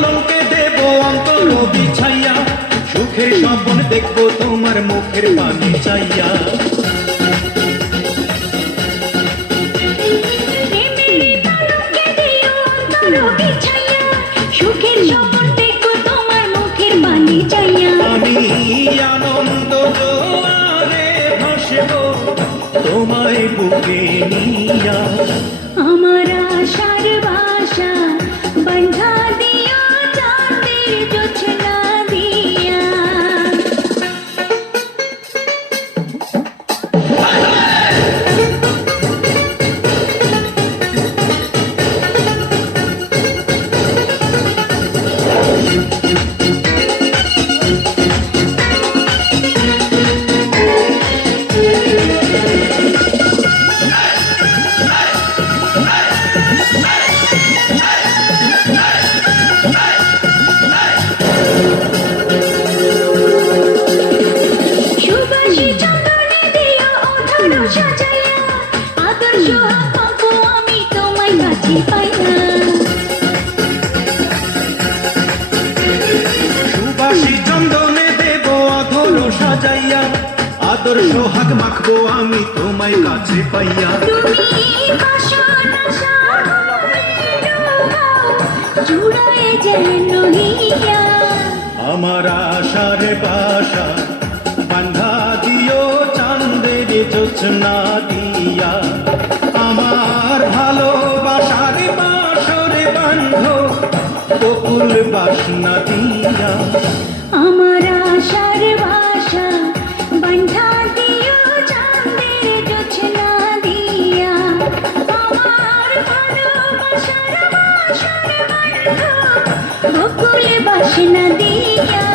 কলঙ্কে দেব অন্তর বিছাইয়া, সুখের স্বপ্ন দেখবো তোমার মুখের পানে চাইয়া। আমি আনন্দ জোয়ারে ভাসবো তোমায় বুকে নিয়া। আমার আশার বাসা বাঁধা দিয়া চাঁদের জোছনা দিয়া। সুবাসী চন্দনে দেব অধর সাজাইয়া, আদর সোহাগ মাখবো আমি তোমায় কাছে পাইয়া। আমার আশার বাসা বান্ধা দিও চাঁদের জোছনা দিয়া। আমার ভালোবাসার বাসরে বান্ধো বকুল বাসনা দিয়া। আমার আশার ভাষা বাঁধা দিও চাঁদের জোছনা দিয়া। আমার ভালোবাসার বাসর বাঁধো বকুল বাসনা দিয়া।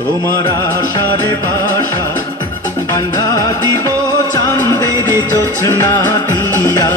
তোমার আশার বাসা বান্ধা দিব চাঁদের জোছনা দিয়া।